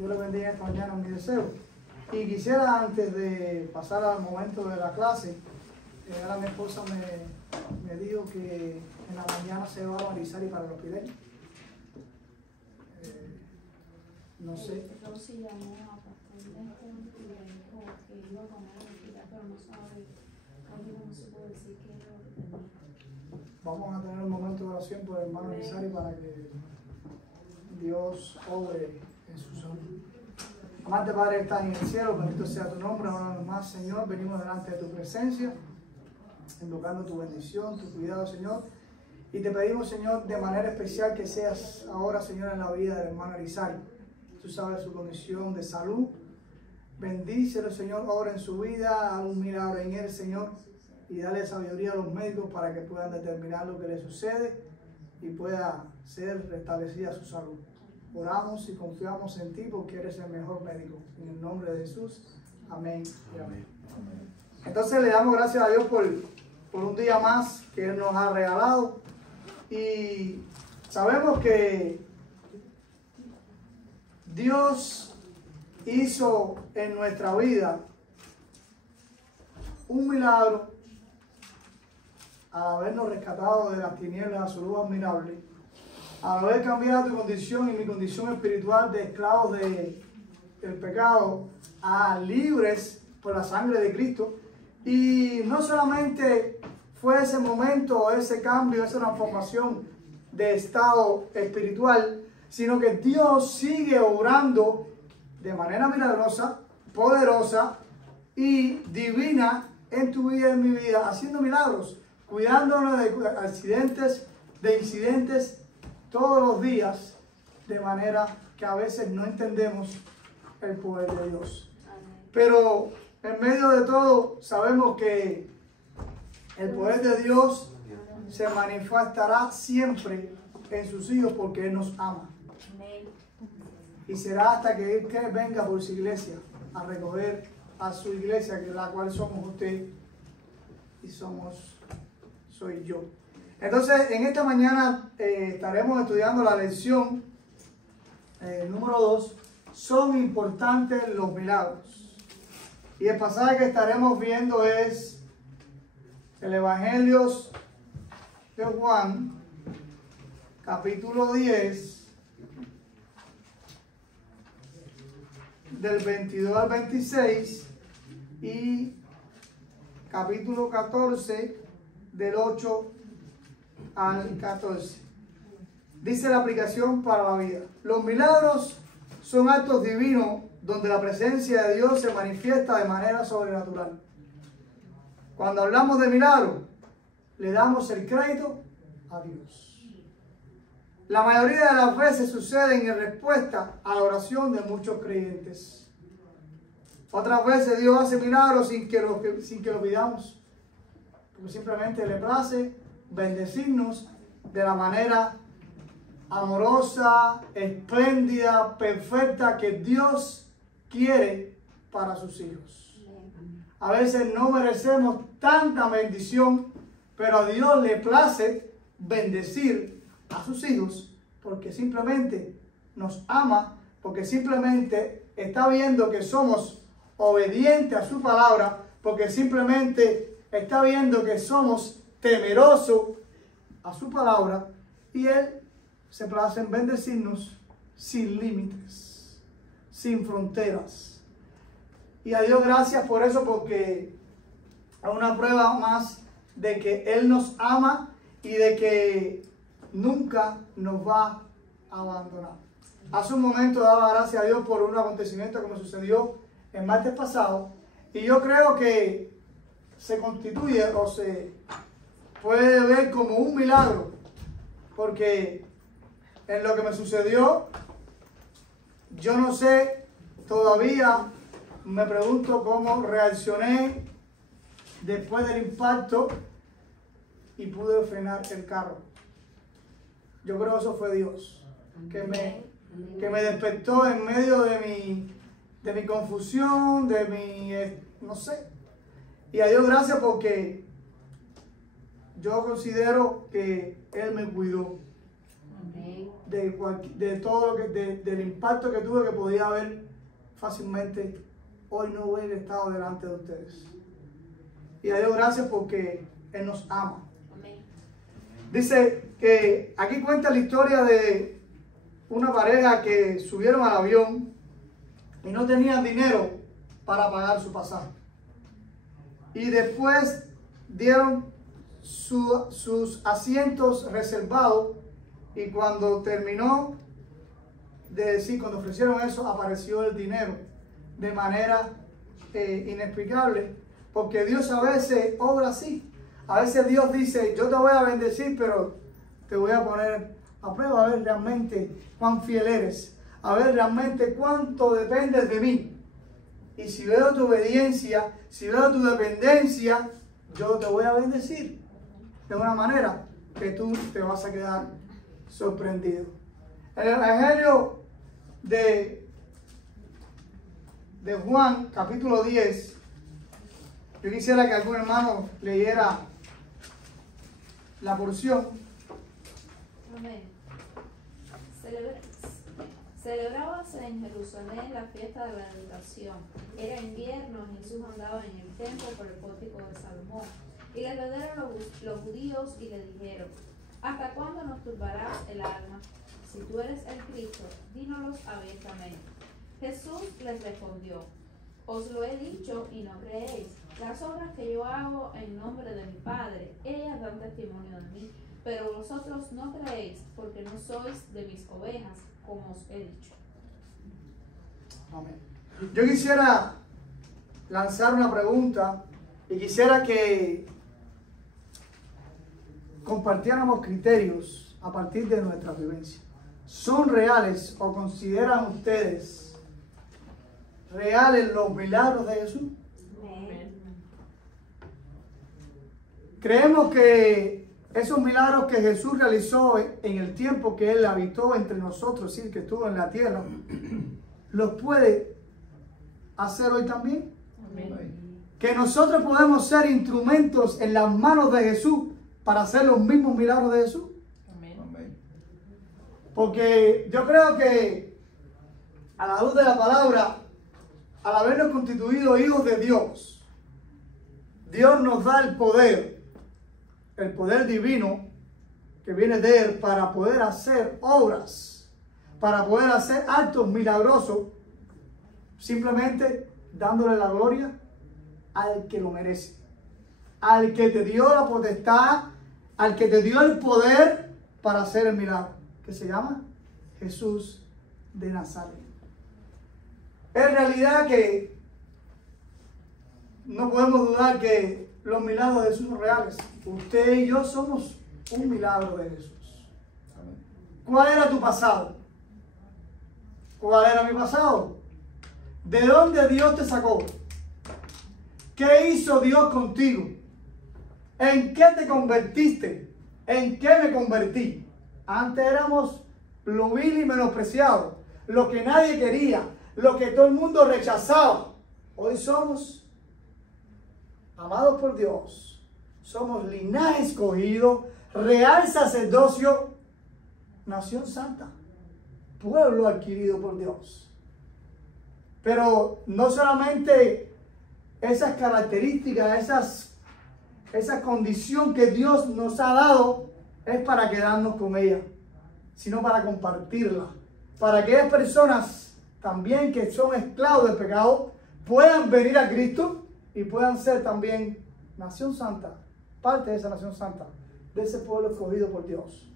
Dios le bendiga esta mañana, mi deseo. Y quisiera, antes de pasar al momento de la clase, ahora mi esposa me dijo que en la mañana se va a organizar y para los pideños. No sé. Rosy llamó a Pastor Néstor y le dijo que iba a poner a respirar, pero no sabe, no se puede decir qué es lo que tenía. Vamos a tener un momento de oración por el hermano Isari para que Dios obre en su salud. Amante Padre que estás en el cielo, bendito sea tu nombre, una vez más, Señor. Venimos delante de tu presencia, invocando tu bendición, tu cuidado, Señor. Y te pedimos, Señor, de manera especial que seas ahora, Señor, en la vida del hermano Isari. Tú sabes su condición de salud. Bendícelo, Señor, obra en su vida, haz un milagro en él, Señor. Y dale sabiduría a los médicos para que puedan determinar lo que le sucede y pueda ser restablecida su salud. Oramos y confiamos en ti porque eres el mejor médico. En el nombre de Jesús. Amén y amén. Entonces le damos gracias a Dios por un día más que Él nos ha regalado. Y sabemos que Dios hizo en nuestra vida un milagro al habernos rescatado de las tinieblas a su luz admirable, al haber cambiado tu condición y mi condición espiritual de esclavos del pecado a libres por la sangre de Cristo. Y no solamente fue ese momento, ese cambio, esa transformación de estado espiritual, sino que Dios sigue obrando de manera milagrosa, poderosa y divina en tu vida y en mi vida, haciendo milagros, cuidándonos de accidentes, de incidentes todos los días, de manera que a veces no entendemos el poder de Dios. Pero en medio de todo sabemos que el poder de Dios se manifestará siempre en sus hijos porque Él nos ama. Y será hasta que Él venga por su iglesia a recoger a su iglesia, que la cual somos usted y soy yo. Entonces, en esta mañana estaremos estudiando la lección número 2. Son importantes los milagros. Y el pasaje que estaremos viendo es el Evangelio de Juan, capítulo 10, del 22 al 26 y capítulo 14, del 8 al 14. Dice la aplicación para la vida. Los milagros son actos divinos donde la presencia de Dios se manifiesta de manera sobrenatural. Cuando hablamos de milagros, le damos el crédito a Dios. La mayoría de las veces suceden en respuesta a la oración de muchos creyentes. Otras veces Dios hace milagros sin que lo pidamos, porque simplemente le place bendecirnos de la manera amorosa, espléndida, perfecta que Dios quiere para sus hijos. A veces no merecemos tanta bendición, pero a Dios le place bendecir a sus hijos porque simplemente nos ama, porque simplemente está viendo que somos obedientes a su palabra, porque simplemente está viendo que somos temerosos a su palabra, y Él se place en bendecirnos sin límites, sin fronteras. Y a Dios gracias por eso, porque es una prueba más de que Él nos ama y de que nunca nos va a abandonar. Hace un momento daba gracias a Dios por un acontecimiento que me sucedió el martes pasado, y yo creo que se constituye o se puede ver como un milagro, porque en lo que me sucedió, yo no sé, todavía me pregunto cómo reaccioné después del impacto y pude frenar el carro. Yo creo que eso fue Dios, que me despertó en medio de mi confusión, de mi, no sé. Y a Dios gracias porque yo considero que Él me cuidó. de todo lo que, del impacto que tuve, que podía haber fácilmente, hoy no hubiera estado delante de ustedes. Y a Dios gracias porque Él nos ama. Amén. Dice que aquí cuenta la historia de una pareja que subieron al avión y no tenían dinero para pagar su pasaje. Y después dieron sus asientos reservados, y cuando terminó de decir, cuando ofrecieron eso, apareció el dinero de manera inexplicable, porque Dios a veces obra así. A veces Dios dice, yo te voy a bendecir, pero te voy a poner a prueba, a ver realmente cuán fiel eres, a ver realmente cuánto dependes de mí. Y si veo tu obediencia, si veo tu dependencia, yo te voy a bendecir de una manera que tú te vas a quedar sorprendido. En el Evangelio de Juan, capítulo 10, yo quisiera que algún hermano leyera la porción. Amén. Celebrábase en Jerusalén la fiesta de la dedicación. Era invierno y Jesús andaba en el templo por el pórtico de Salomón. Y le rodearon los judíos y le dijeron: ¿hasta cuándo nos turbarás el alma? Si tú eres el Cristo, dínoslo abiertamente. Jesús les respondió: os lo he dicho y no creéis. Las obras que yo hago en nombre de mi Padre, ellas dan testimonio de mí, pero vosotros no creéis, porque no sois de mis ovejas, como os he dicho. Amén. Yo quisiera lanzar una pregunta y quisiera que compartiéramos criterios a partir de nuestra vivencia. ¿Son reales o consideran ustedes reales los milagros de Jesús? Creemos que esos milagros que Jesús realizó en el tiempo que Él habitó entre nosotros, sí, que estuvo en la tierra, los puede hacer hoy también. Amén. Que nosotros podemos ser instrumentos en las manos de Jesús para hacer los mismos milagros de Jesús. Amén. Porque yo creo que a la luz de la palabra, al habernos constituido hijos de Dios, Dios nos da el poder divino que viene de Él para poder hacer obras, para poder hacer actos milagrosos, simplemente dándole la gloria al que lo merece, al que te dio la potestad, al que te dio el poder para hacer el milagro, que se llama Jesús de Nazaret. Es realidad que no podemos dudar que los milagros de Jesús son reales. Usted y yo somos un milagro de Jesús. ¿Cuál era tu pasado? ¿Cuál era mi pasado? ¿De dónde Dios te sacó? ¿Qué hizo Dios contigo? ¿En qué te convertiste? ¿En qué me convertí? Antes éramos lo vil y menospreciado, lo que nadie quería, lo que todo el mundo rechazaba. Hoy somos amados por Dios, somos linaje escogido, real sacerdocio, nación santa, pueblo adquirido por Dios. Pero no solamente esas características, esa condición que Dios nos ha dado es para quedarnos con ella, sino para compartirla, para que aquellas personas también que son esclavos del pecado puedan venir a Cristo y puedan ser también nación santa, parte de esa nación santa, de ese pueblo escogido por Dios.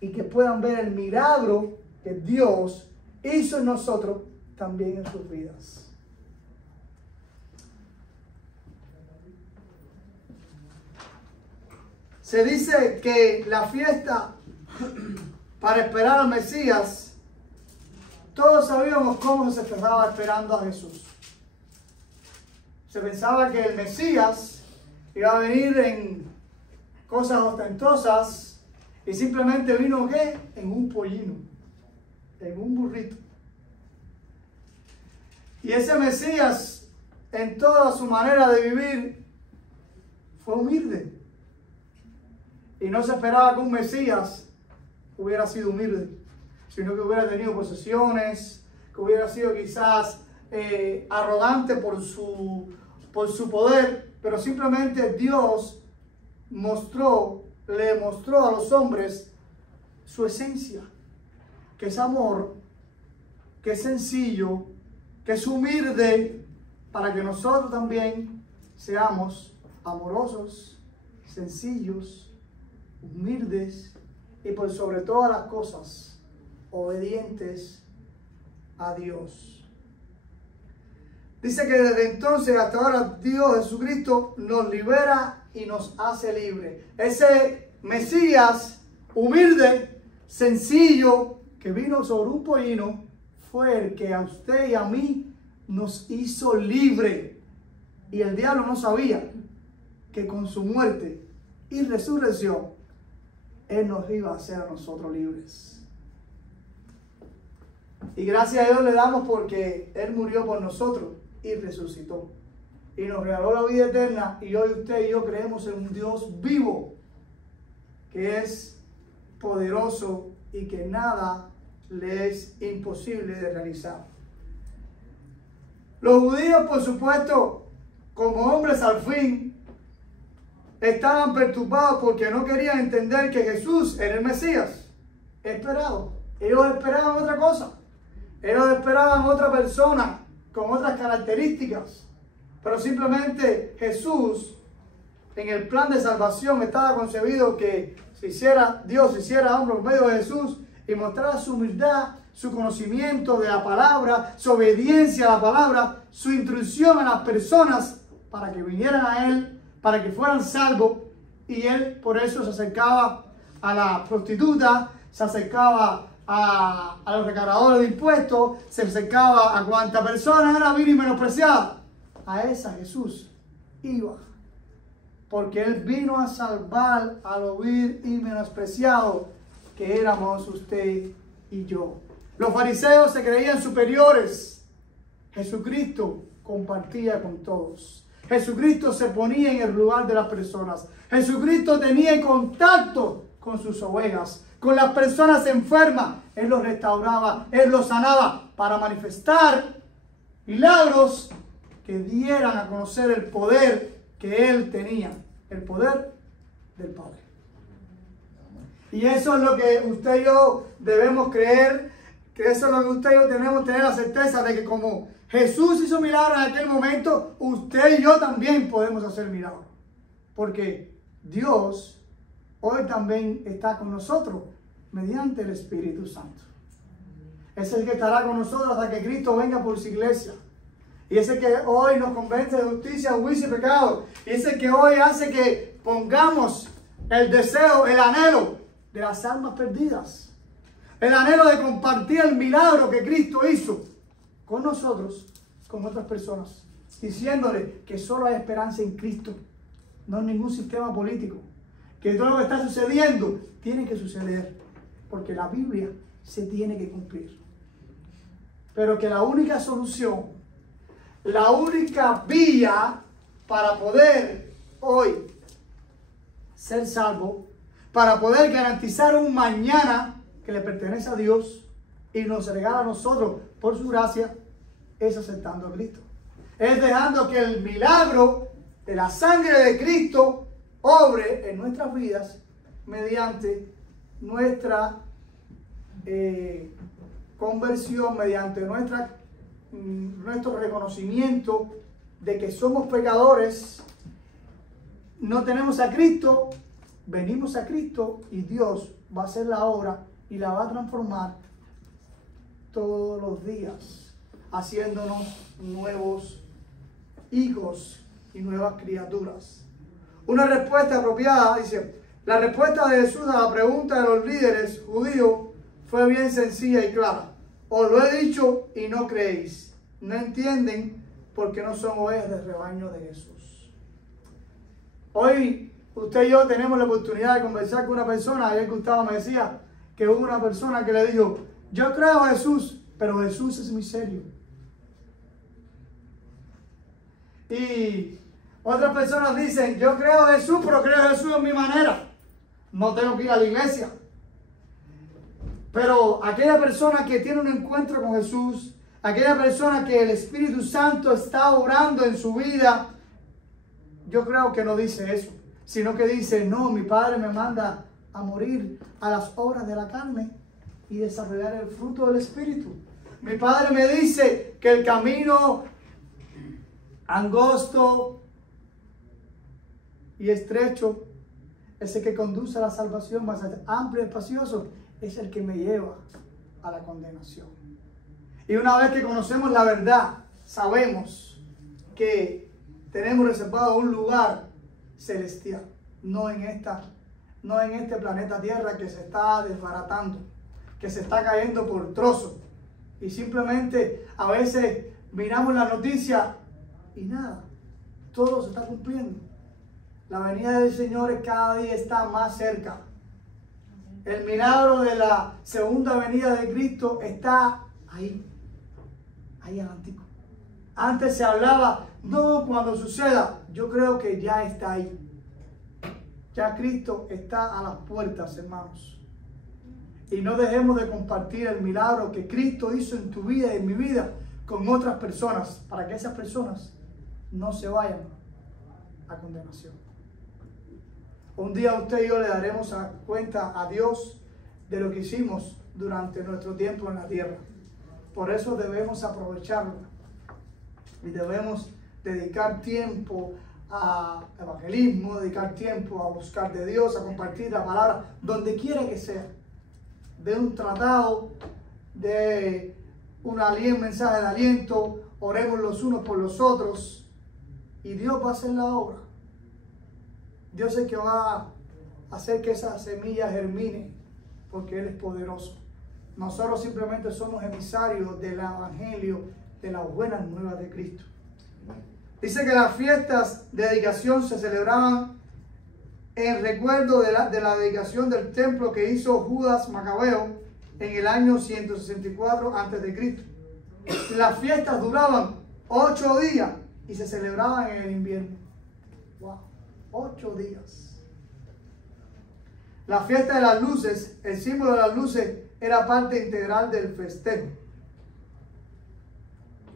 Y que puedan ver el milagro que Dios hizo en nosotros también en sus vidas. Se dice que la fiesta para esperar al Mesías, todos sabíamos cómo se estaba esperando a Jesús. Se pensaba que el Mesías iba a venir en cosas ostentosas y simplemente vino ¿qué? En un pollino, en un burrito. Y ese Mesías, en toda su manera de vivir, fue humilde. Y no se esperaba que un Mesías hubiera sido humilde, sino que hubiera tenido posesiones, que hubiera sido quizás arrogante por su poder, pero simplemente Dios le mostró a los hombres su esencia, que es amor, que es sencillo, que es humilde, para que nosotros también seamos amorosos, sencillos, humildes y por sobre todas las cosas obedientes a Dios. Dice que desde entonces hasta ahora Dios Jesucristo nos libera y nos hace libre. Ese Mesías humilde, sencillo, que vino sobre un pollino, fue el que a usted y a mí nos hizo libre. Y el diablo no sabía que con su muerte y resurrección Él nos iba a hacer a nosotros libres. Y gracias a Dios le damos porque Él murió por nosotros y resucitó. Y nos regaló la vida eterna. Y hoy usted y yo creemos en un Dios vivo, que es poderoso y que nada le es imposible de realizar. Los judíos, por supuesto, como hombres al fin, estaban perturbados porque no querían entender que Jesús era el Mesías esperado. Ellos esperaban otra cosa. Ellos esperaban otra persona con otras características. Pero simplemente Jesús, en el plan de salvación, estaba concebido que Dios se hiciera hombre por medio de Jesús y mostrara su humildad, su conocimiento de la palabra, su obediencia a la palabra, su instrucción a las personas para que vinieran a Él, para que fueran salvos. Y Él por eso se acercaba a la prostituta, se acercaba a los recaudadores de impuestos, se acercaba a cuanta persona era vil y menospreciada. A esa Jesús iba, porque Él vino a salvar a lo vil y menospreciado que éramos usted y yo. Los fariseos se creían superiores. Jesucristo compartía con todos. Jesucristo se ponía en el lugar de las personas. Jesucristo tenía contacto con sus ovejas, con las personas enfermas. Él los restauraba, Él los sanaba para manifestar milagros que dieran a conocer el poder que Él tenía, el poder del Padre. Y eso es lo que usted y yo debemos creer, que eso es lo que usted y yo tenemos que tener la certeza de que como Jesús hizo milagros en aquel momento, usted y yo también podemos hacer milagros. Porque Dios hoy también está con nosotros mediante el Espíritu Santo. Es el que estará con nosotros hasta que Cristo venga por su iglesia. Y ese que hoy nos convence de justicia, juicio y pecado. Y ese que hoy hace que pongamos el deseo, el anhelo de las almas perdidas. El anhelo de compartir el milagro que Cristo hizo con nosotros, con otras personas. Diciéndole que solo hay esperanza en Cristo. No en ningún sistema político. Que todo lo que está sucediendo tiene que suceder. Porque la Biblia se tiene que cumplir. Pero que la única solución, la única vía para poder hoy ser salvo, para poder garantizar un mañana que le pertenece a Dios y nos regala a nosotros por su gracia, es aceptando a Cristo. Es dejando que el milagro de la sangre de Cristo obre en nuestras vidas mediante nuestra conversión, mediante nuestro reconocimiento de que somos pecadores, no tenemos a Cristo, venimos a Cristo y Dios va a hacer la obra y la va a transformar todos los días, haciéndonos nuevos hijos y nuevas criaturas. Una respuesta apropiada, dice, la respuesta de Jesús a la pregunta de los líderes judíos fue bien sencilla y clara. Os lo he dicho y no creéis. No entienden porque no son ovejas del rebaño de Jesús. Hoy usted y yo tenemos la oportunidad de conversar con una persona. Ayer Gustavo me decía que hubo una persona que le dijo, yo creo a Jesús, pero Jesús es muy serio. Y otras personas dicen, yo creo a Jesús, pero creo a Jesús en mi manera. No tengo que ir a la iglesia. Pero aquella persona que tiene un encuentro con Jesús, aquella persona que el Espíritu Santo está obrando en su vida, yo creo que no dice eso, sino que dice, no, mi Padre me manda a morir a las obras de la carne y desarrollar el fruto del Espíritu. Mi Padre me dice que el camino angosto y estrecho es el que conduce a la salvación, más amplio y espacioso es el que me lleva a la condenación. Y una vez que conocemos la verdad, sabemos que tenemos reservado un lugar celestial, no en este planeta Tierra que se está desbaratando, que se está cayendo por trozos. Y simplemente a veces miramos la noticia y nada, todo se está cumpliendo. La venida del Señor cada día está más cerca. El milagro de la segunda venida de Cristo está ahí adelante. Antes se hablaba, no, cuando suceda. Yo creo que ya está ahí. Ya Cristo está a las puertas, hermanos. Y no dejemos de compartir el milagro que Cristo hizo en tu vida y en mi vida con otras personas, para que esas personas no se vayan a condenación. Un día usted y yo le daremos cuenta a Dios de lo que hicimos durante nuestro tiempo en la tierra. Por eso debemos aprovecharlo y debemos dedicar tiempo a evangelismo, dedicar tiempo a buscar de Dios, a compartir la palabra, donde quiera que sea. De un tratado, de un mensaje de aliento, oremos los unos por los otros y Dios va a hacer la obra. Dios es el que va a hacer que esa semilla germine, porque Él es poderoso. Nosotros simplemente somos emisarios del evangelio, de las buenas nuevas de Cristo. Dice que las fiestas de dedicación se celebraban en recuerdo de la dedicación del templo que hizo Judas Macabeo en el año 164 a.C. Las fiestas duraban 8 días y se celebraban en el invierno. ¡Wow! 8 días. La fiesta de las luces, el símbolo de las luces, era parte integral del festejo.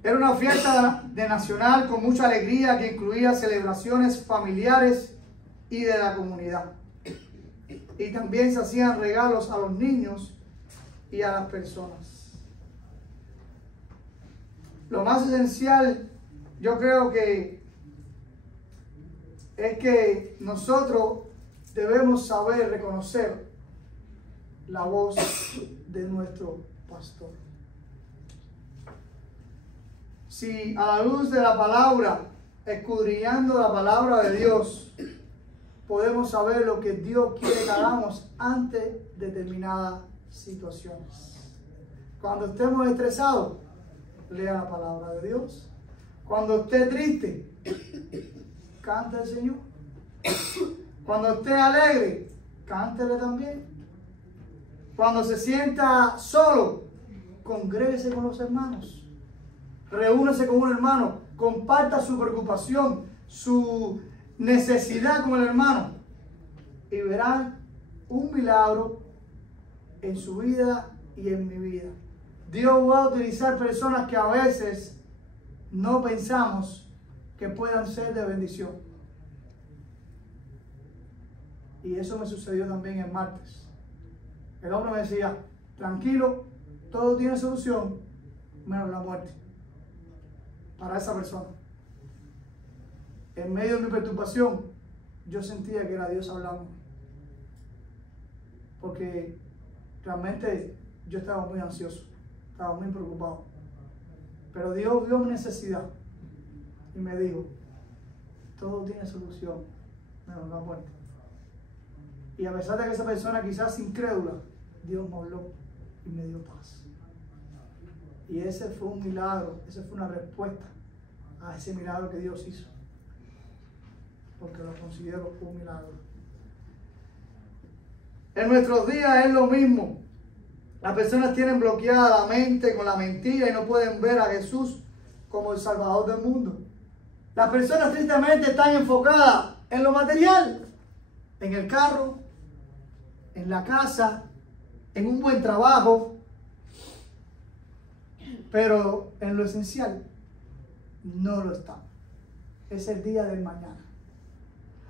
Era una fiesta nacional con mucha alegría que incluía celebraciones familiares y de la comunidad. Y también se hacían regalos a los niños y a las personas. Lo más esencial, yo creo que es que nosotros debemos saber reconocer la voz de nuestro pastor. Si a la luz de la palabra, escudriñando la palabra de Dios, podemos saber lo que Dios quiere que hagamos ante determinadas situaciones. Cuando estemos estresados, lea la palabra de Dios. Cuando esté triste, cante al Señor. Cuando esté alegre, cántele también. Cuando se sienta solo, congréguese con los hermanos. Reúnase con un hermano. Comparta su preocupación, su necesidad con el hermano. Y verán un milagro en su vida y en mi vida. Dios va a utilizar personas que a veces no pensamos que puedan ser de bendición. Y eso me sucedió también el martes. El hombre me decía, tranquilo, todo tiene solución, menos la muerte. Para esa persona. En medio de mi perturbación, yo sentía que era Dios hablando. Porque realmente yo estaba muy ansioso, estaba muy preocupado. Pero Dios vio mi necesidad y me dijo, todo tiene solución, menos la muerte. Y a pesar de que esa persona quizás incrédula, Dios me habló y me dio paz. Y ese fue un milagro, esa fue una respuesta a ese milagro que Dios hizo. Porque lo considero un milagro. En nuestros días es lo mismo. Las personas tienen bloqueada la mente con la mentira y no pueden ver a Jesús como el Salvador del mundo. Las personas tristemente están enfocadas en lo material, en el carro, en la casa, en un buen trabajo, pero en lo esencial no lo estamos. Es el día del mañana.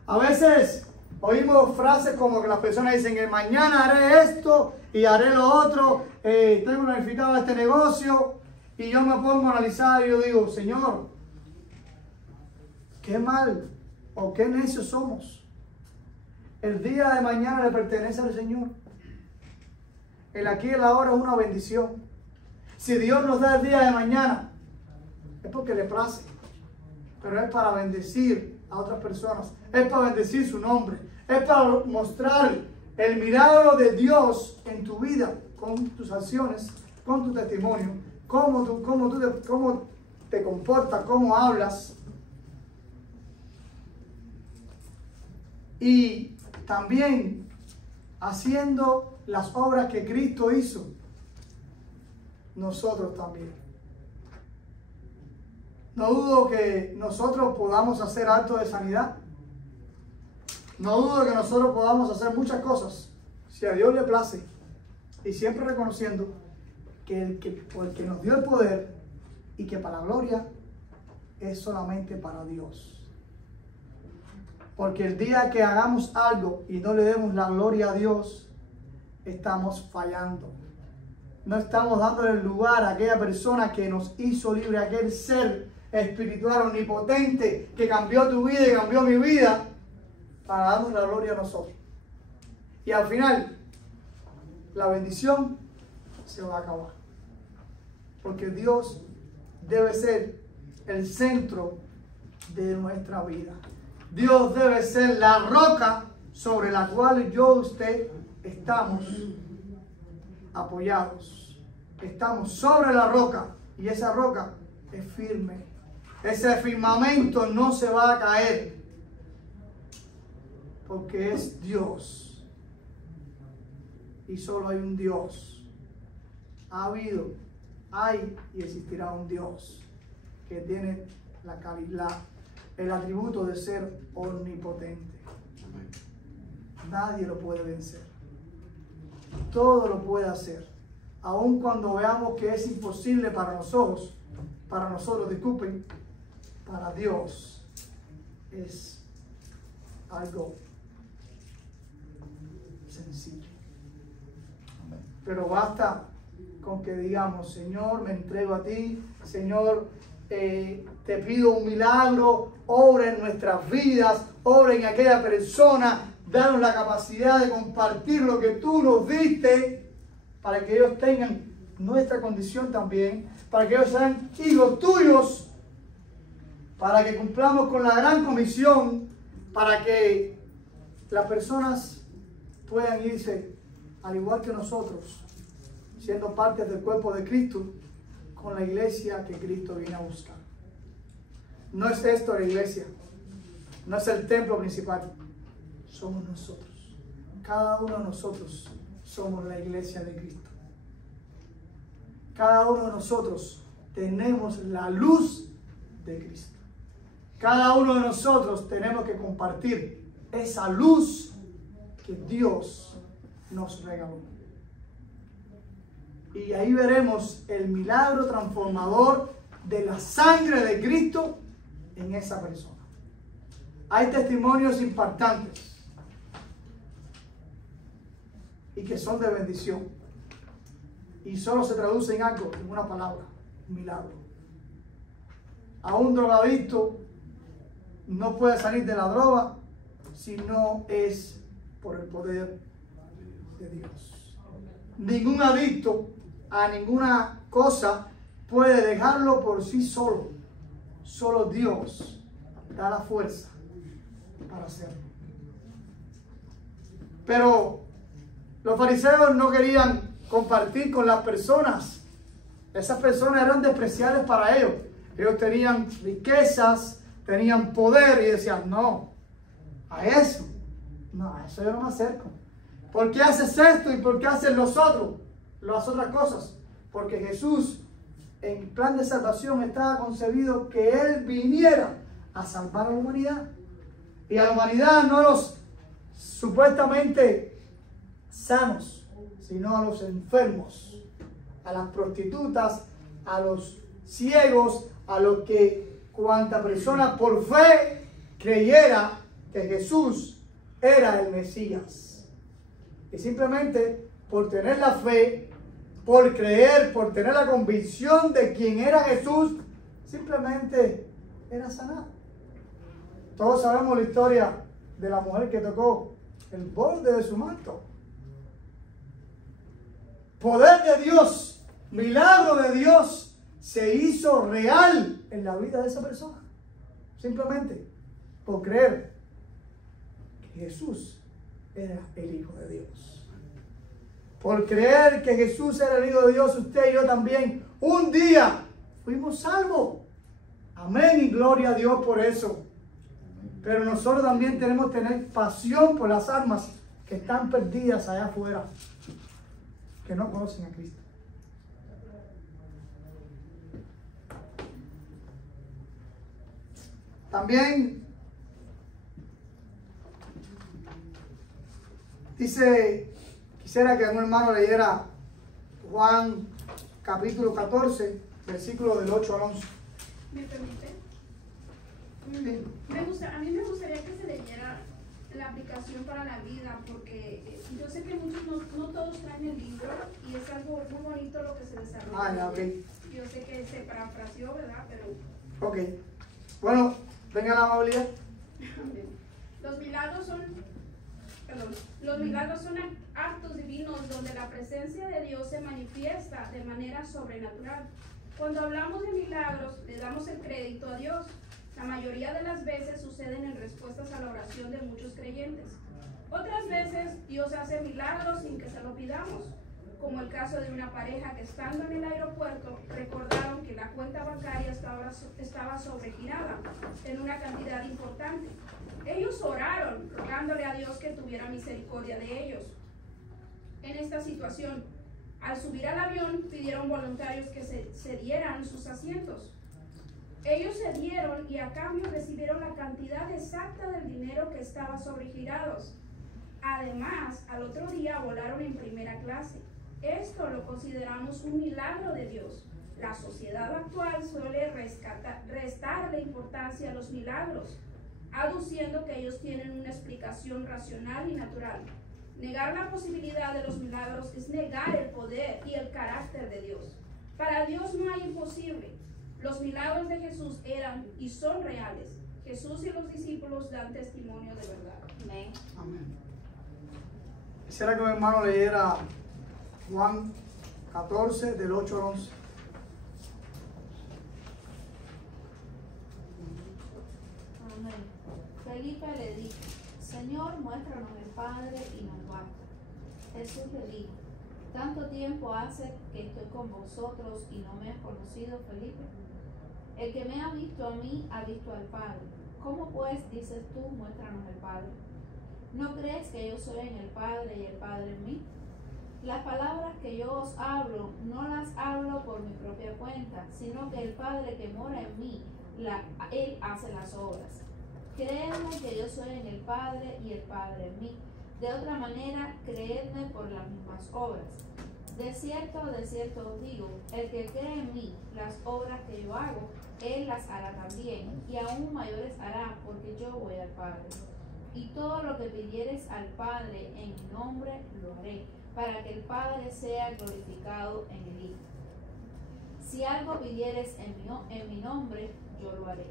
A veces oímos frases como que las personas dicen que mañana haré esto y haré lo otro, tengo planificado este negocio, y yo me pongo a analizar y yo digo, Señor, qué mal o qué necios somos. El día de mañana le pertenece al Señor. El aquí y el ahora es una bendición. Si Dios nos da el día de mañana, es porque le place, pero es para bendecir a otras personas, es para bendecir su nombre, es para mostrar el milagro de Dios en tu vida, con tus acciones, con tu testimonio, cómo te comportas, cómo hablas. Y también haciendo las obras que Cristo hizo, nosotros también. No dudo que nosotros podamos hacer actos de sanidad. No dudo que nosotros podamos hacer muchas cosas, si a Dios le place, y siempre reconociendo que el que nos dio el poder y que para la gloria es solamente para Dios. Porque el día que hagamos algo y no le demos la gloria a Dios, estamos fallando. No estamos dándole el lugar a aquella persona que nos hizo libre, a aquel ser espiritual omnipotente que cambió tu vida y cambió mi vida, para darnos la gloria a nosotros. Y al final, la bendición se va a acabar. Porque Dios debe ser el centro de nuestra vida. Dios debe ser la roca sobre la cual yo y usted estamos apoyados. Estamos sobre la roca y esa roca es firme. Ese firmamento no se va a caer porque es Dios. Y solo hay un Dios. Ha habido, hay y existirá un Dios que tiene el atributo de ser omnipotente. Nadie lo puede vencer. Todo lo puede hacer. Aun cuando veamos que es imposible para nosotros, disculpen, para Dios es algo sencillo. Pero basta con que digamos, Señor, me entrego a ti, Señor, te pido un milagro, obra en nuestras vidas, obra en aquella persona, danos la capacidad de compartir lo que tú nos diste, para que ellos tengan nuestra condición también, para que ellos sean hijos tuyos, para que cumplamos con la gran comisión, para que las personas puedan irse, al igual que nosotros, siendo parte del cuerpo de Cristo, con la iglesia que Cristo viene a buscar. No es esto la iglesia, no es el templo principal, somos nosotros. Cada uno de nosotros somos la iglesia de Cristo. Cada uno de nosotros tenemos la luz de Cristo. Cada uno de nosotros tenemos que compartir esa luz que Dios nos regaló. Y ahí veremos el milagro transformador de la sangre de Cristo en esa persona. Hay testimonios impactantes y que son de bendición. Y solo se traduce en algo, en una palabra, un milagro. A un drogadicto no puede salir de la droga si no es por el poder de Dios. Ningún adicto a ninguna cosa puede dejarlo por sí solo. Solo Dios da la fuerza para hacerlo. Pero los fariseos no querían compartir con las personas. Esas personas eran despreciables para ellos. Ellos tenían riquezas, tenían poder y decían, no, a eso yo no me acerco. ¿Por qué haces esto y por qué haces las otras cosas? Porque Jesús, en plan de salvación, estaba concebido que Él viniera a salvar a la humanidad. Y a la humanidad, no los supuestamente sanos, sino a los enfermos, a las prostitutas, a los ciegos, a los que cuanta persona por fe creyera que Jesús era el Mesías. Y simplemente por tener la fe, por creer, por tener la convicción de quién era Jesús, simplemente era sanado. Todos sabemos la historia de la mujer que tocó el borde de su manto. Poder de Dios, milagro de Dios, se hizo real en la vida de esa persona. Simplemente por creer que Jesús era el Hijo de Dios. Por creer que Jesús era el Hijo de Dios, usted y yo también un día fuimos salvos. Amén y gloria a Dios por eso. Pero nosotros también tenemos que tener pasión por las almas que están perdidas allá afuera, que no conocen a Cristo. También dice, quisiera que un hermano leyera Juan capítulo 14, versículos del 8 al 11. ¿Me permite? Sí. A mí me gustaría que se leyera la aplicación para la vida, porque yo sé que muchos no todos traen el libro y es algo muy bonito lo que se desarrolla. Ya, okay. Yo sé que se parafraseó, ¿verdad? Pero... Ok. Bueno, venga la amabilidad. Los milagros son actos divinos donde la presencia de Dios se manifiesta de manera sobrenatural. Cuando hablamos de milagros, le damos el crédito a Dios. La mayoría de las veces suceden en respuestas a la oración de muchos creyentes. Otras veces Dios hace milagros sin que se lo pidamos, como el caso de una pareja que estando en el aeropuerto recordaron que la cuenta bancaria estaba sobregirada en una cantidad importante. Ellos oraron rogándole a Dios que tuviera misericordia de ellos. En esta situación, al subir al avión pidieron voluntarios que se cedieran sus asientos. Ellos cedieron y a cambio recibieron la cantidad exacta del dinero que estaba sobregirados. Además, al otro día volaron en primera clase. Esto lo consideramos un milagro de Dios. La sociedad actual suele restarle importancia a los milagros, aduciendo que ellos tienen una explicación racional y natural. Negar la posibilidad de los milagros es negar el poder y el carácter de Dios. Para Dios no hay imposible. Los milagros de Jesús eran y son reales. Jesús y los discípulos dan testimonio de verdad. Amén. Amén. Quisiera que mi hermano leyera Juan 14, del 8 al 11. Amén. Felipe le dijo: Señor, muéstranos el Padre y nos basta. Jesús le dijo: ¿Tanto tiempo hace que estoy con vosotros y no me has conocido, Felipe? El que me ha visto a mí, ha visto al Padre. ¿Cómo pues dices tú, muéstranos el Padre? ¿No crees que yo soy en el Padre y el Padre en mí? Las palabras que yo os hablo, no las hablo por mi propia cuenta, sino que el Padre que mora en mí, Él hace las obras. Creedme que yo soy en el Padre y el Padre en mí. De otra manera, creedme por las mismas obras. De cierto os digo, el que cree en mí, las obras que yo hago, él las hará también, y aún mayores hará, porque yo voy al Padre. Y todo lo que pidiereis al Padre en mi nombre, lo haré, para que el Padre sea glorificado en el Hijo. Si algo pidiereis en mi nombre, yo lo haré.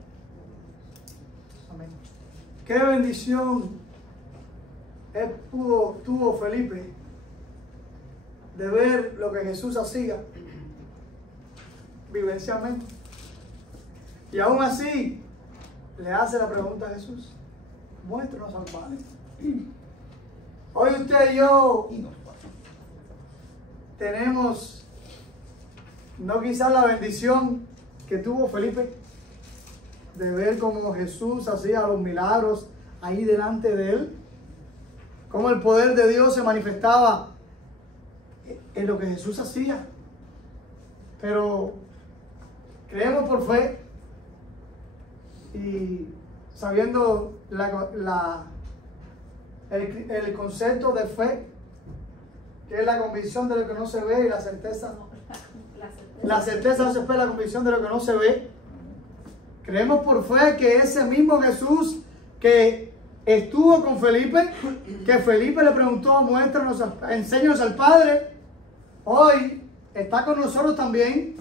Amén. Qué bendición tuvo Felipe de ver lo que Jesús hacía vivencialmente. Y aún así le hace la pregunta a Jesús: muéstranos al Padre. Hoy usted y yo tenemos no quizás la bendición que tuvo Felipe de ver cómo Jesús hacía los milagros ahí delante de él, cómo el poder de Dios se manifestaba en lo que Jesús hacía. Pero creemos por fe y sabiendo el concepto de fe, que es la convicción de lo que no se ve y la certeza. No, La certeza no se espera, la convicción de lo que no se ve. Creemos por fe que ese mismo Jesús que estuvo con Felipe, que Felipe le preguntó, muéstranos, enséñanos al Padre, hoy está con nosotros también,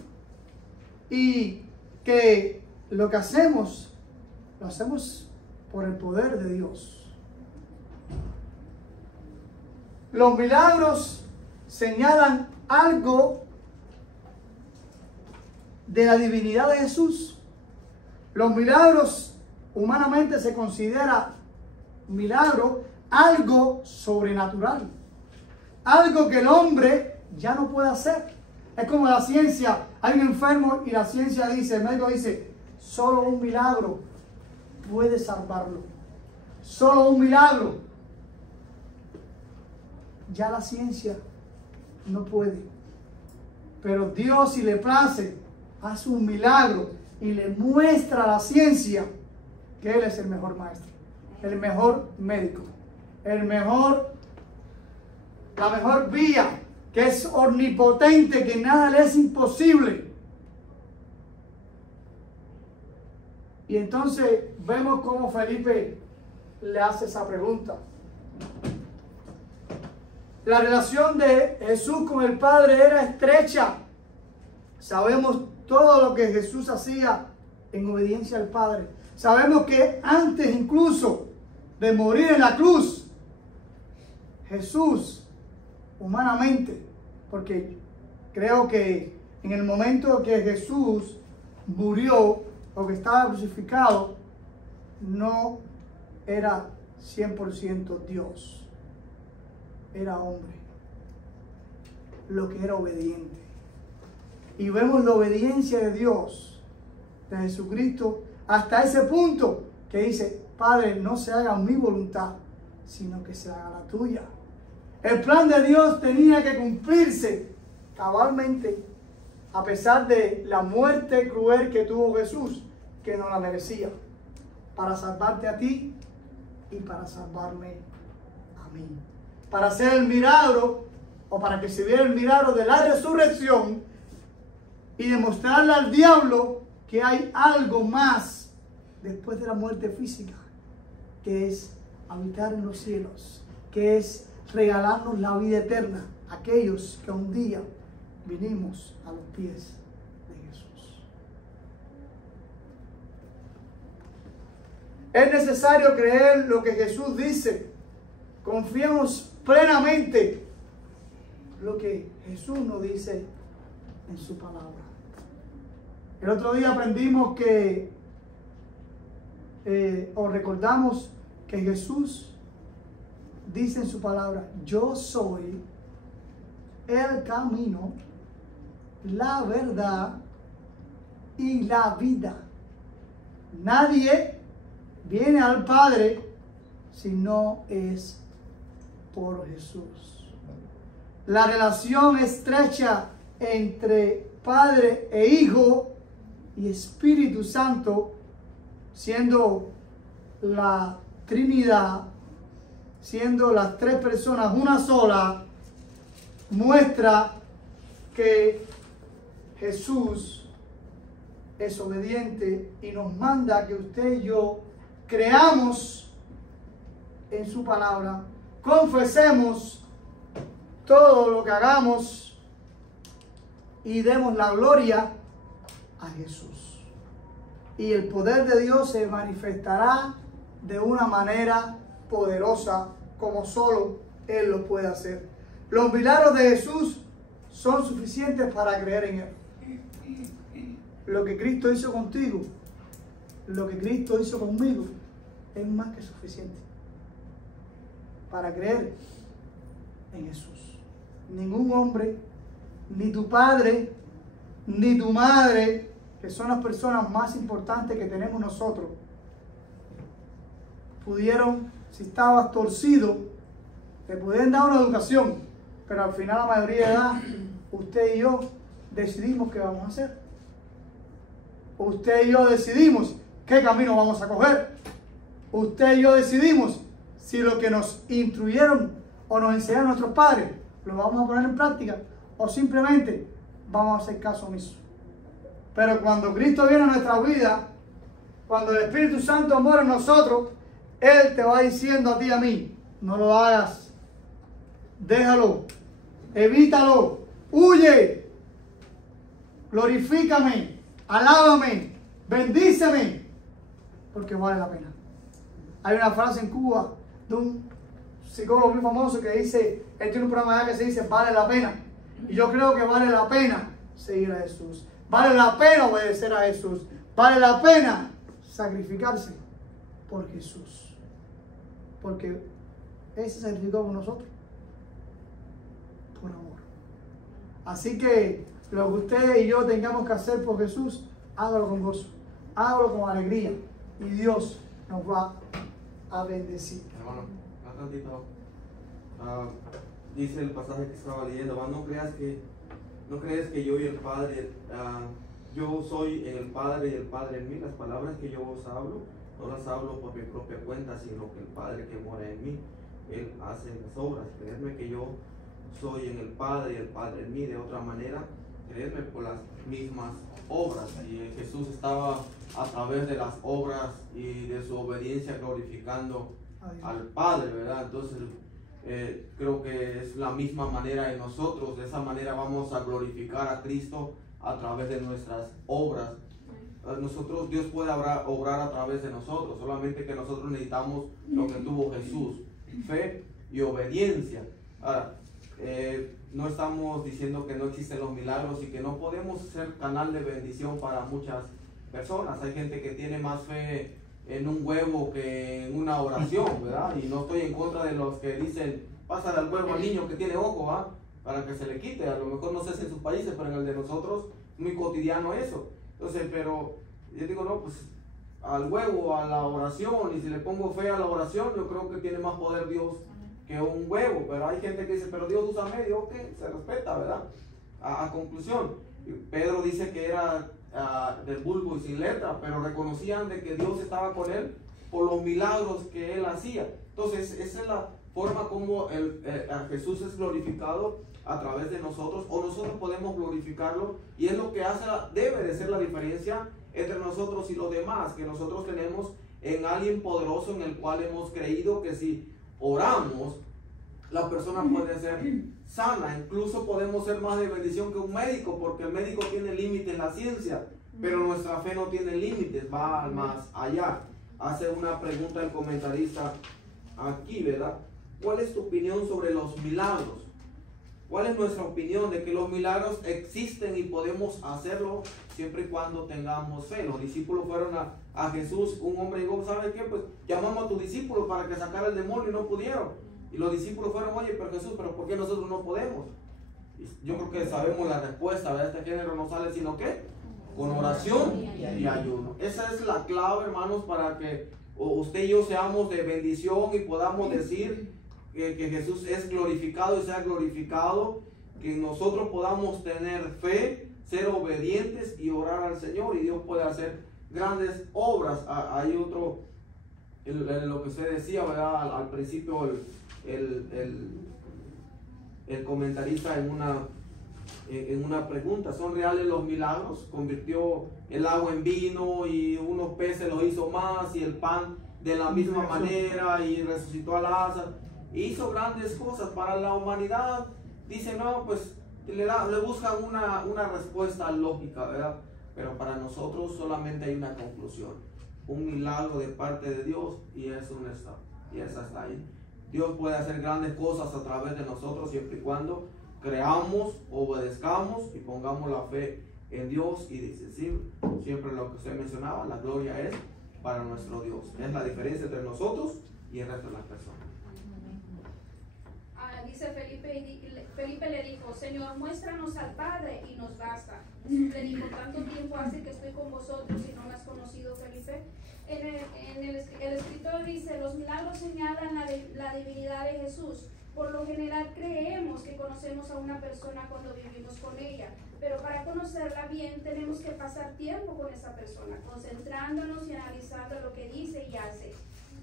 y que lo que hacemos, lo hacemos por el poder de Dios. Los milagros señalan algo de la divinidad de Jesús. Los milagros humanamente se considera milagro algo sobrenatural, algo que el hombre ya no puede hacer. Es como la ciencia, hay un enfermo y la ciencia dice, el médico dice, solo un milagro puede salvarlo, solo un milagro. Ya la ciencia no puede, pero Dios, si le place, hace un milagro y le muestra a la ciencia que Él es el mejor maestro, el mejor médico, la mejor vía, que es omnipotente, que nada le es imposible. Y entonces vemos cómo Felipe le hace esa pregunta. La relación de Jesús con el Padre era estrecha. Sabemos todo lo que Jesús hacía en obediencia al Padre. Sabemos que antes incluso de morir en la cruz, Jesús humanamente, porque creo que en el momento que Jesús murió o que estaba crucificado, no era 100% Dios, era hombre, lo que era obediente. Y vemos la obediencia de Dios, de Jesucristo, hasta ese punto que dice, Padre, no se haga mi voluntad, sino que se haga la tuya. El plan de Dios tenía que cumplirse cabalmente, a pesar de la muerte cruel que tuvo Jesús, que no la merecía, para salvarte a ti y para salvarme a mí. Para hacer el milagro, o para que se viera el milagro de la resurrección, y demostrarle al diablo que hay algo más después de la muerte física, que es habitar en los cielos, que es regalarnos la vida eterna a aquellos que un día vinimos a los pies de Jesús. Es necesario creer lo que Jesús dice. Confiemos plenamente lo que Jesús nos dice en su palabra. El otro día aprendimos que, o recordamos que Jesús dice en su palabra, yo soy el camino, la verdad y la vida. Nadie viene al Padre si no es por Jesús. La relación estrecha entre Padre e Hijo y Espíritu Santo, siendo la Trinidad, siendo las tres personas una sola, muestra que Jesús es obediente y nos manda que usted y yo creamos en su palabra, confesemos todo lo que hagamos y demos la gloria a Jesús. Y el poder de Dios se manifestará de una manera poderosa como solo Él lo puede hacer. Los milagros de Jesús son suficientes para creer en Él. Lo que Cristo hizo contigo, lo que Cristo hizo conmigo, es más que suficiente para creer en Jesús. Ningún hombre, ni tu padre, ni tu madre, que son las personas más importantes que tenemos nosotros, pudieron, si estabas torcido, te pudieron dar una educación, pero al final la mayoría de edad, usted y yo decidimos qué vamos a hacer. Usted y yo decidimos qué camino vamos a coger. Usted y yo decidimos si lo que nos instruyeron o nos enseñaron nuestros padres lo vamos a poner en práctica o simplemente vamos a hacer caso omiso. Pero cuando Cristo viene a nuestra vida, cuando el Espíritu Santo mora en nosotros, Él te va diciendo a ti y a mí, no lo hagas, déjalo, evítalo, huye, glorifícame, alábame, bendíceme, porque vale la pena. Hay una frase en Cuba de un psicólogo muy famoso que dice, él tiene un programa allá que se dice, vale la pena. Y yo creo que vale la pena seguir a Jesús. Vale la pena obedecer a Jesús. Vale la pena sacrificarse por Jesús. Porque Él se sacrificó por nosotros. Por amor. Así que lo que usted y yo tengamos que hacer por Jesús, hágalo con gozo. Hágalo con alegría. Y Dios nos va a bendecir. Hermano, un tantito. Dice el pasaje que estaba leyendo, no crees que yo y el Padre, yo soy en el Padre y el Padre en mí. Las palabras que yo os hablo, no las hablo por mi propia cuenta, sino que el Padre que mora en mí, Él hace las obras. Creedme que yo soy en el Padre y el Padre en mí. De otra manera, creedme por las mismas obras. Y Jesús estaba a través de las obras y de su obediencia glorificando al Padre, ¿verdad? Entonces creo que es la misma manera en nosotros. De esa manera vamos a glorificar a Cristo a través de nuestras obras. Nosotros, Dios puede obrar a través de nosotros, solamente que nosotros necesitamos lo que tuvo Jesús, fe y obediencia. Ahora, no estamos diciendo que no existen los milagros y que no podemos ser canal de bendición para muchas personas. Hay gente que tiene más fe en un huevo que en una oración, ¿verdad? Y no estoy en contra de los que dicen, pásale al huevo al niño que tiene ojo, ¿va? Para que se le quite. A lo mejor no sé si en sus países, pero en el de nosotros es muy cotidiano eso. Entonces, pero yo digo, no, pues al huevo, a la oración, y si le pongo fe a la oración, yo creo que tiene más poder Dios que un huevo. Pero hay gente que dice, pero Dios usa medio, ok, se respeta, ¿verdad? A conclusión, Pedro dice que era del vulgo y sin letra, pero reconocían de que Dios estaba con él por los milagros que él hacía. Entonces, esa es la forma como Jesús es glorificado a través de nosotros, o nosotros podemos glorificarlo, y es lo que debe de ser la diferencia entre nosotros y los demás, que nosotros tenemos en alguien poderoso en el cual hemos creído que si oramos, la persona puede ser sana. Incluso podemos ser más de bendición que un médico, porque el médico tiene límites en la ciencia, pero nuestra fe no tiene límites, va más allá. Hace una pregunta el comentarista aquí, ¿verdad? ¿Cuál es tu opinión sobre los milagros? ¿Cuál es nuestra opinión de que los milagros existen y podemos hacerlo siempre y cuando tengamos fe? Los discípulos fueron a Jesús, un hombre dijo, ¿sabes qué? Pues llamamos a tus discípulos para que sacara el demonio y no pudieron. Y los discípulos fueron, oye, pero Jesús, ¿pero por qué nosotros no podemos? Y yo creo que sabemos la respuesta, ¿verdad? Este género no sale sino ¿qué? Con oración y ayuno. Esa es la clave, hermanos, para que usted y yo seamos de bendición y podamos decir que Jesús es glorificado y sea glorificado, que nosotros podamos tener fe, ser obedientes y orar al Señor, y Dios puede hacer grandes obras. Hay otro, lo que usted decía, ¿verdad? Al principio el comentarista en una pregunta, ¿son reales los milagros? Convirtió el agua en vino y unos peces los hizo más, y el pan de la misma manera, y resucitó a Lázaro. Hizo grandes cosas para la humanidad. Dice, no, pues le buscan una respuesta lógica, ¿verdad? Pero para nosotros solamente hay una conclusión: un milagro de parte de Dios, y eso no está. Y esa está ahí. Dios puede hacer grandes cosas a través de nosotros siempre y cuando creamos, obedezcamos y pongamos la fe en Dios. Y dice, sí, siempre lo que usted mencionaba, la gloria es para nuestro Dios. Es la diferencia entre nosotros y el resto de las personas. Dice Felipe le dijo, Señor, muéstranos al Padre y nos basta. Le dijo, tanto tiempo hace que estoy con vosotros y no me has conocido, Felipe. El escritor dice, los milagros señalan la divinidad de Jesús. Por lo general creemos que conocemos a una persona cuando vivimos con ella, pero para conocerla bien tenemos que pasar tiempo con esa persona, concentrándonos y analizando lo que dice y hace,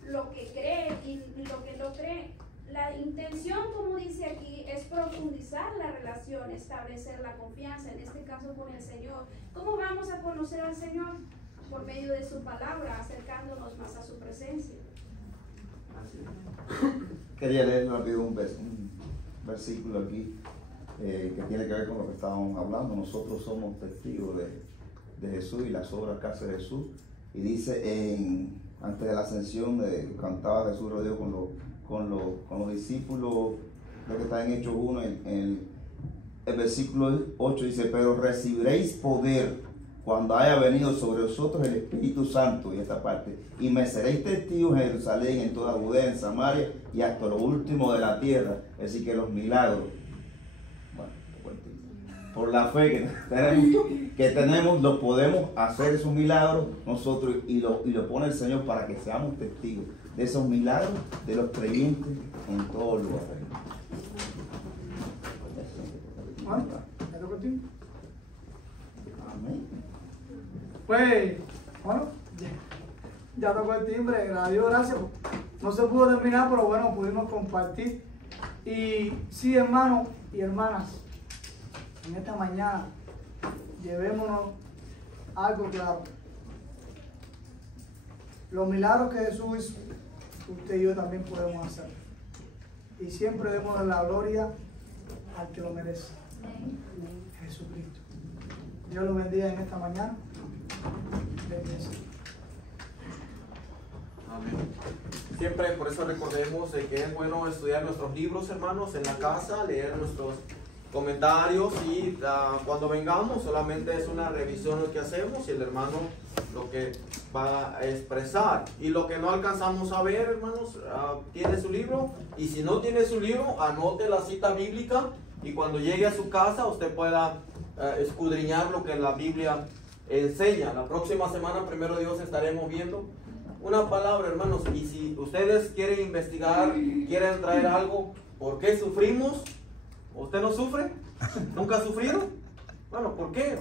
lo que cree y lo que no cree. La intención, como dice aquí, es profundizar la relación, establecer la confianza, en este caso con el Señor. ¿Cómo vamos a conocer al Señor? Por medio de su palabra, acercándonos más a su presencia. Quería leer rápido un versículo aquí que tiene que ver con lo que estábamos hablando. Nosotros somos testigos de Jesús y las obras que hace Jesús. Y dice, antes de la ascensión, cantaba Jesús rodeado con los discípulos, lo que está en Hechos 1, en el versículo 8 dice, pero recibiréis poder cuando haya venido sobre vosotros el Espíritu Santo, y esta parte, y me seréis testigos en Jerusalén, en toda Judea, en Samaria, y hasta lo último de la tierra. Es decir, que los milagros, por la fe que tenemos, lo podemos hacer esos milagros nosotros, y lo pone el Señor para que seamos testigos de esos milagros de los creyentes en todos lugares. Amén. Pues, bueno, ya tocó el timbre, a Dios gracias. No se pudo terminar, pero bueno, pudimos compartir. Y sí, hermanos y hermanas, en esta mañana, llevémonos algo claro. Los milagros que Jesús hizo, usted y yo también podemos hacer. Y siempre demos la gloria al que lo merece, Jesucristo. Dios lo bendiga en esta mañana. Amén. Siempre por eso recordemos que es bueno estudiar nuestros libros, hermanos, en la casa, leer nuestros comentarios, y cuando vengamos solamente es una revisión lo que hacemos y el hermano lo que va a expresar. Y lo que no alcanzamos a ver, hermanos, tiene su libro, y si no tiene su libro, anote la cita bíblica, y cuando llegue a su casa usted pueda escudriñar lo que la Biblia enseña. La próxima semana, primero Dios, estaremos viendo una palabra, hermanos, y si ustedes quieren investigar, quieren traer algo, ¿por qué sufrimos? ¿Usted no sufre? ¿Nunca ha sufrido? Bueno, ¿por qué?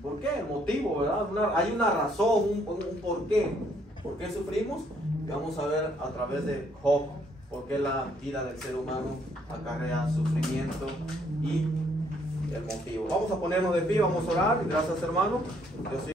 ¿Por qué? El motivo, ¿verdad? Hay una razón, un por qué. ¿Por qué sufrimos? Vamos a ver a través de Job, por qué la vida del ser humano acarrea sufrimiento y el motivo. Vamos a ponernos de pie, vamos a orar. Gracias, hermano. Dios